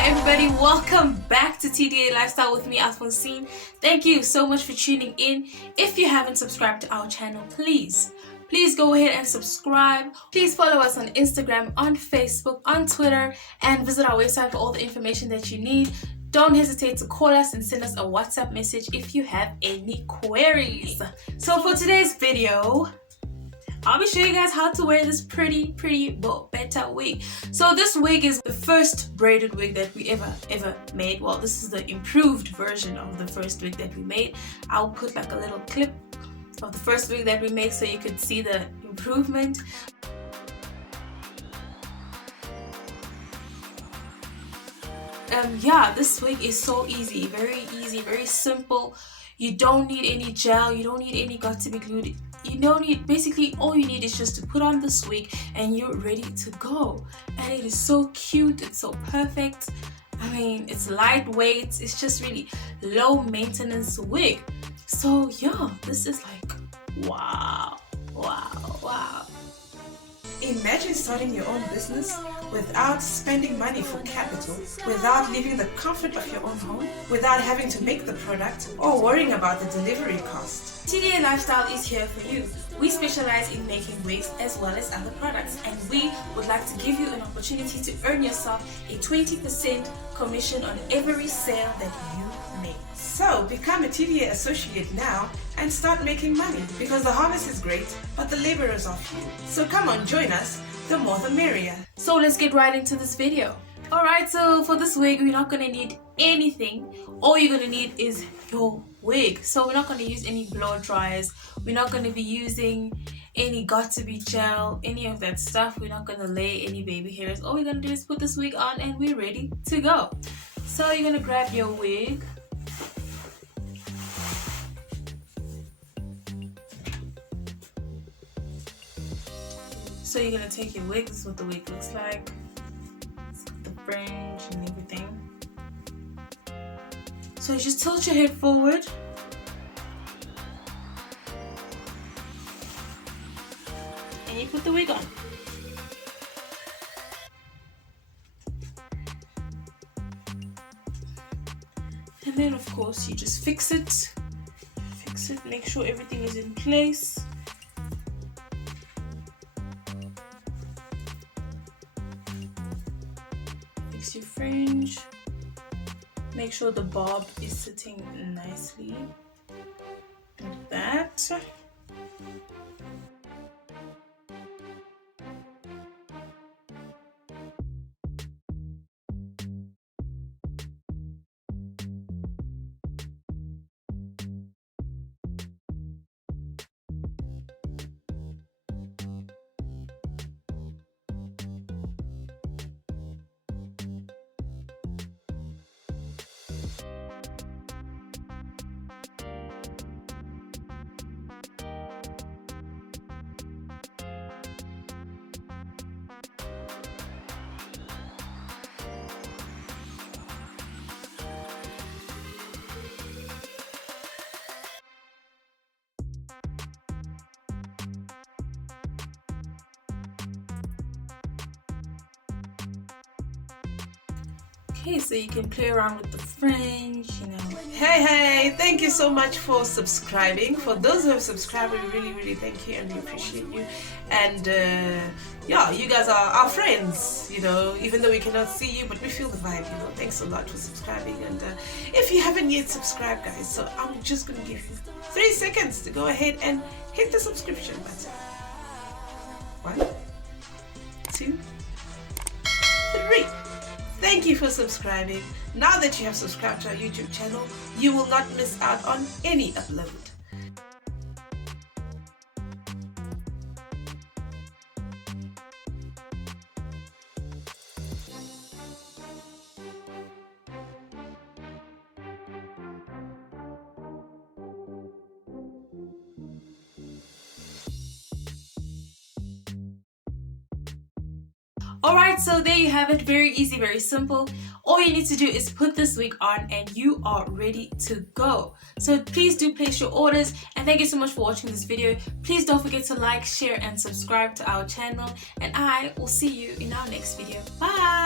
Hi everybody, welcome back to TDA Lifestyle with me, Alphonsine. Thank you so much for tuning in. If you haven't subscribed to our channel, please go ahead and subscribe. Please follow us on Instagram, on Facebook, on Twitter, and visit our website for all the information that you need. Don't hesitate to call us and send us a WhatsApp message if you have any queries. So for today's video, I'll be showing you guys how to wear this pretty BOBETA wig. So this wig is the first braided wig that we ever made. Well, this is the improved version of the first wig that we made. I'll put like a little clip of the first wig that we made so you could see the improvement. Yeah, this wig is so easy, very simple. You don't need any gel, you don't need any got to be glued. You don't need, basically all you need is just to put on this wig and you're ready to go. And it is so cute, it's so perfect. I mean, it's lightweight, it's just really low maintenance wig. So yeah, this is like wow. Imagine starting your own business without spending money for capital, without leaving the comfort of your own home, without having to make the product or worrying about the delivery cost. TDA Lifestyle is here for you. We specialize in making wigs as well as other products, and we would like to give you an opportunity to earn yourself a 20% commission on every sale that you make. So become a TDA associate now and start making money, because the harvest is great, but the laborers are few. So come on, join us. The more the merrier. So let's get right into this video. Alright, so for this wig, we're not going to need anything. All you're going to need is your wig. So we're not going to use any blow dryers. We're not going to be using any got-to-be gel, any of that stuff. We're not going to lay any baby hairs. All we're going to do is put this wig on and we're ready to go. So you're going to grab your wig. So you're going to take your wig. This is what the wig looks like. It's got the fringe and everything. So you just tilt your head forward. And you put the wig on. And then of course you just fix it, make sure everything is in place. Fix your fringe. Make sure the bob is sitting nicely like that. Okay, so you can play around with the fringe, you know. Hey, thank you so much for subscribing. For those who have subscribed, we really thank you and we appreciate you. And yeah, you guys are our friends, you know, even though we cannot see you, but we feel the vibe, you know. Thanks a lot for subscribing. And if you haven't yet subscribed, guys, so I'm just gonna give you 3 seconds to go ahead and hit the subscription button. 1, 2, 3. Thank you for subscribing. Now that you have subscribed to our YouTube channel, you will not miss out on any upload. Alright, so there you have it. Very easy, very simple. All you need to do is put this wig on and you are ready to go. So please do place your orders, and thank you so much for watching this video. Please don't forget to like, share and subscribe to our channel, and I will see you in our next video. Bye!